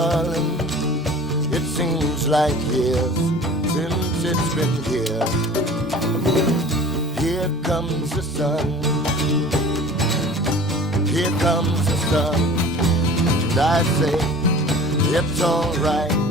darling, it seems like years since it's been here. Here comes the sun, here comes the sun, and I say it's all right.